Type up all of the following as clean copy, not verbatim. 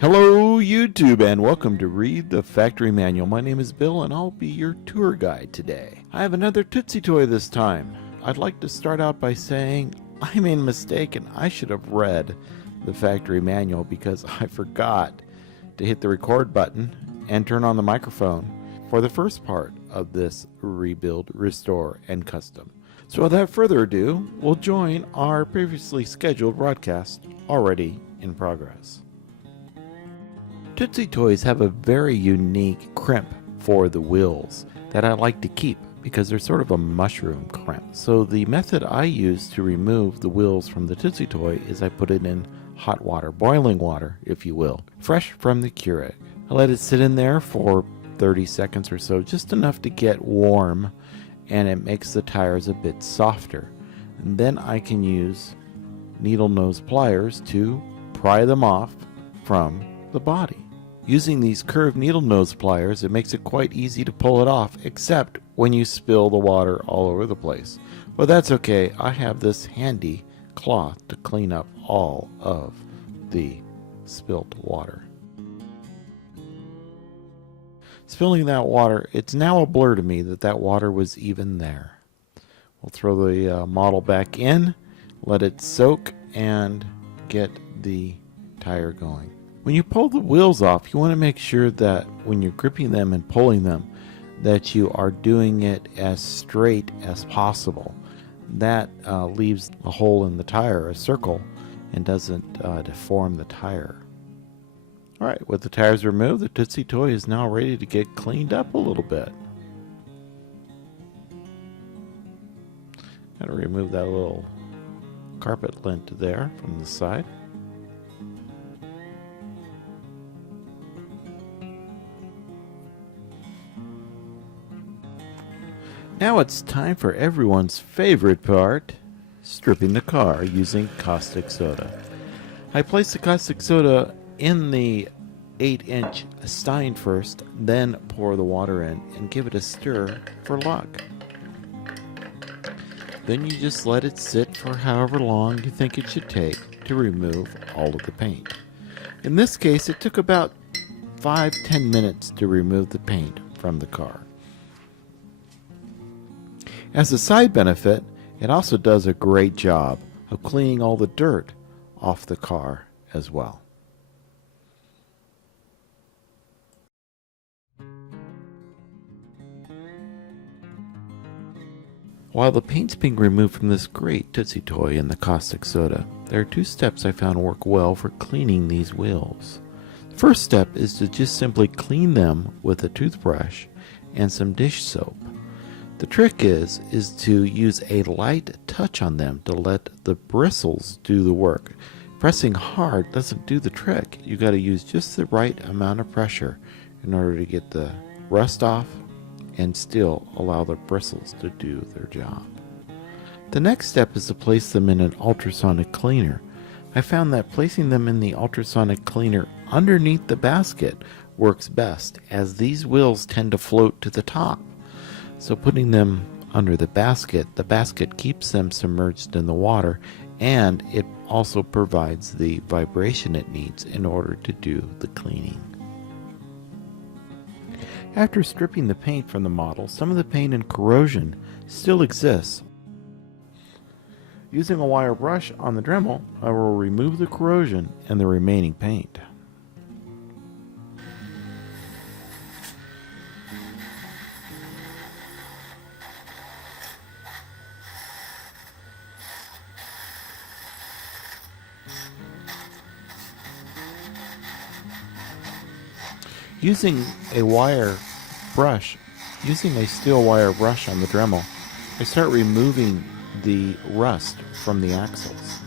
Hello YouTube and welcome to Read the Factory Manual. My name is Bill and I'll be your tour guide today. I have another Tootsie Toy this time. I'd like to start out by saying I made a mistake and I should have read the factory manual because I forgot to hit the record button and turn on the microphone for the first part of this rebuild, restore, and custom. So without further ado, we'll join our previously scheduled broadcast already in progress. Tootsie Toys have a very unique crimp for the wheels that I like to keep because they're sort of a mushroom crimp. So the method I use to remove the wheels from the Tootsie Toy is I put it in hot water, boiling water if you will, fresh from the Keurig. I let it sit in there for 30 seconds or so, just enough to get warm, and it makes the tires a bit softer. And then I can use needle nose pliers to pry them off from the body. Using these curved needle nose pliers, it makes it quite easy to pull it off, except when you spill the water all over the place. But that's okay, I have this handy cloth to clean up all of the spilt water. Spilling that water, it's now a blur to me that that water was even there. We'll throw the model back in, let it soak, and get the tire going. When you pull the wheels off, you want to make sure that when you're gripping them and pulling them, that you are doing it as straight as possible. That leaves a hole in the tire, a circle, and doesn't deform the tire. Alright, with the tires removed, the Tootsie Toy is now ready to get cleaned up a little bit. Gotta remove that little carpet lint there from the side. Now it's time for everyone's favorite part, stripping the car using caustic soda. I place the caustic soda in the 8-inch stein first, then pour the water in and give it a stir for luck. Then you just let it sit for however long you think it should take to remove all of the paint. In this case, it took about 5-10 minutes to remove the paint from the car. As a side benefit, it also does a great job of cleaning all the dirt off the car as well. While the paint's being removed from this great Tootsie Toy in the caustic soda, there are two steps I found work well for cleaning these wheels. The first step is to just simply clean them with a toothbrush and some dish soap. The trick is to use a light touch on them to let the bristles do the work. Pressing hard doesn't do the trick. You got to use just the right amount of pressure in order to get the rust off and still allow the bristles to do their job. The next step is to place them in an ultrasonic cleaner. I found that placing them in the ultrasonic cleaner underneath the basket works best, as these wheels tend to float to the top. So putting them under the basket keeps them submerged in the water, and it also provides the vibration it needs in order to do the cleaning. After stripping the paint from the model, some of the paint and corrosion still exists. Using a wire brush on the Dremel, I will remove the corrosion and the remaining paint. Using a steel wire brush on the Dremel, I start removing the rust from the axles.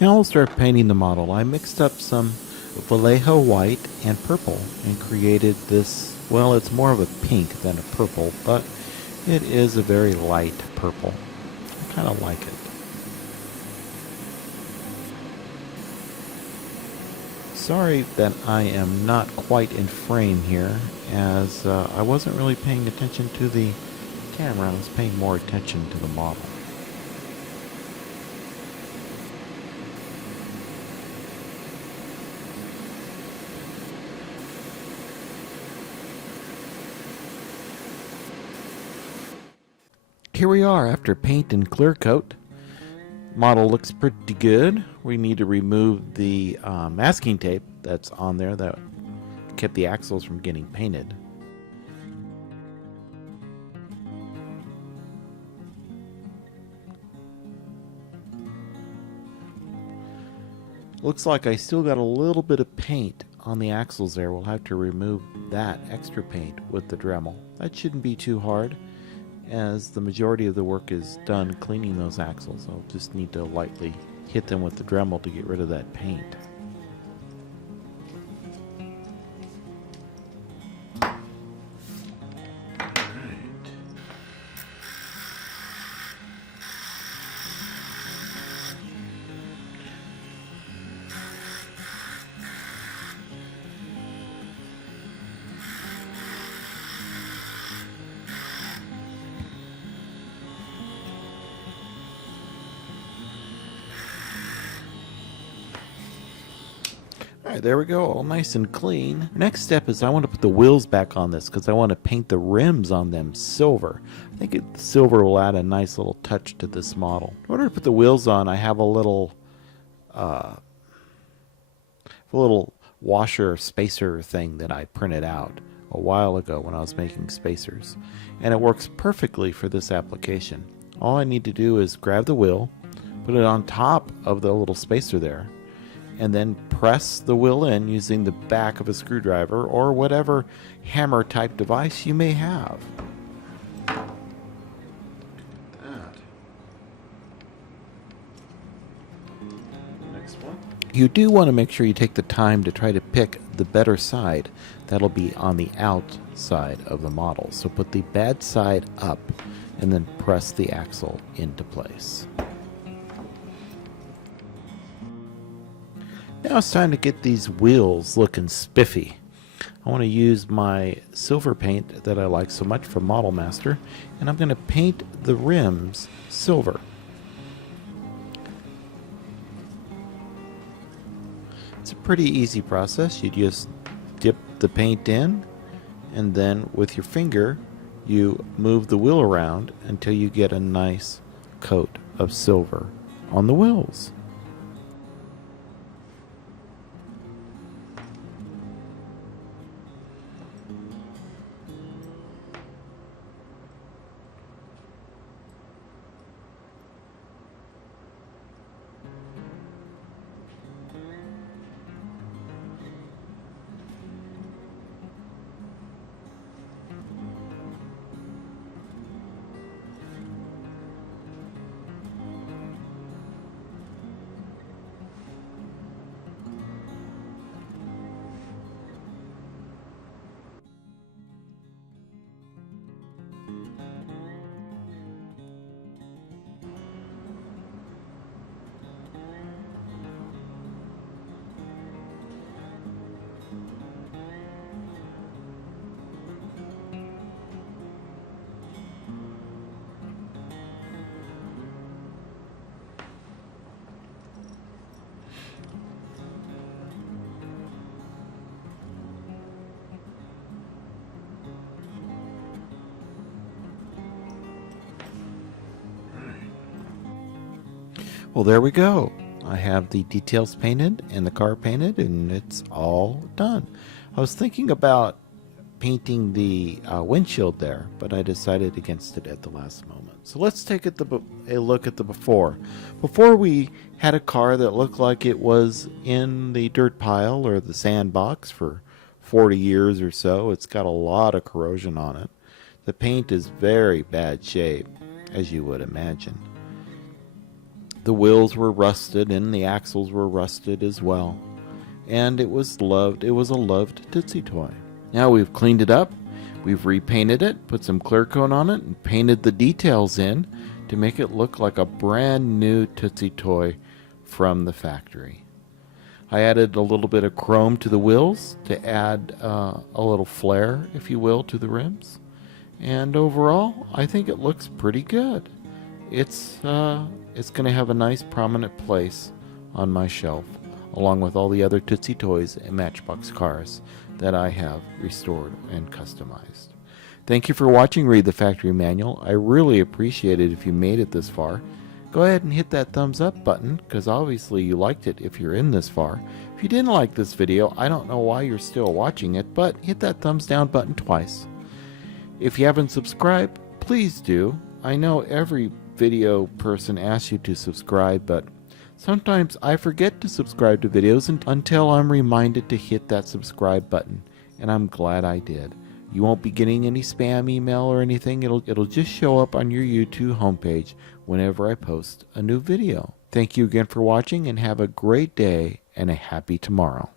Now we'll start painting the model. I mixed up some Vallejo white and purple and created this, well, it's more of a pink than a purple, but it is a very light purple. I kind of like it. Sorry that I am not quite in frame here, as I wasn't really paying attention to the camera. I was paying more attention to the model. Here we are after paint and clear coat. Model looks pretty good. We need to remove the masking tape that's on there that kept the axles from getting painted. Looks like I still got a little bit of paint on the axles there. We'll have to remove that extra paint with the Dremel. That shouldn't be too hard, as the majority of the work is done cleaning those axles. I'll just need to lightly hit them with the Dremel to get rid of that paint. Alright, there we go, all nice and clean. Next step is I want to put the wheels back on this because I want to paint the rims on them silver. I think silver will add a nice little touch to this model. In order to put the wheels on, I have a little washer spacer thing that I printed out a while ago when I was making spacers. And it works perfectly for this application. All I need to do is grab the wheel, put it on top of the little spacer there, and then press the wheel in using the back of a screwdriver or whatever hammer type device you may have. Next one. You do want to make sure you take the time to try to pick the better side. That'll be on the outside of the model. So put the bad side up and then press the axle into place. Now it's time to get these wheels looking spiffy. I want to use my silver paint that I like so much from Model Master, and I'm going to paint the rims silver. It's a pretty easy process. You just dip the paint in, and then with your finger you move the wheel around until you get a nice coat of silver on the wheels. Well, there we go. I have the details painted and the car painted, and it's all done. I was thinking about painting the windshield there, but I decided against it at the last moment. So let's take a look at the before. Before, we had a car that looked like it was in the dirt pile or the sandbox for 40 years or so. It's got a lot of corrosion on it. The paint is very bad shape, as you would imagine. The wheels were rusted and the axles were rusted as well. and it was loved. It was a loved Tootsie Toy. Now we've cleaned it up, we've repainted it, put some clear coat on it, and painted the details in to make it look like a brand new Tootsie Toy from the factory. I added a little bit of chrome to the wheels to add a little flair, if you will, to the rims. And overall, I think it looks pretty good. It's going to have a nice prominent place on my shelf, along with all the other Tootsie Toys and Matchbox cars that I have restored and customized. Thank you for watching Read the Factory Manual. I really appreciate it if you made it this far. Go ahead and hit that thumbs up button, because obviously you liked it if you're in this far. If you didn't like this video, I don't know why you're still watching it, but hit that thumbs down button twice. If you haven't subscribed, please do. I know every video person asks you to subscribe, but sometimes I forget to subscribe to videos until I'm reminded to hit that subscribe button, and I'm glad I did. You won't be getting any spam email or anything. It'll just show up on your YouTube homepage whenever I post a new video. Thank you again for watching, and have a great day and a happy tomorrow.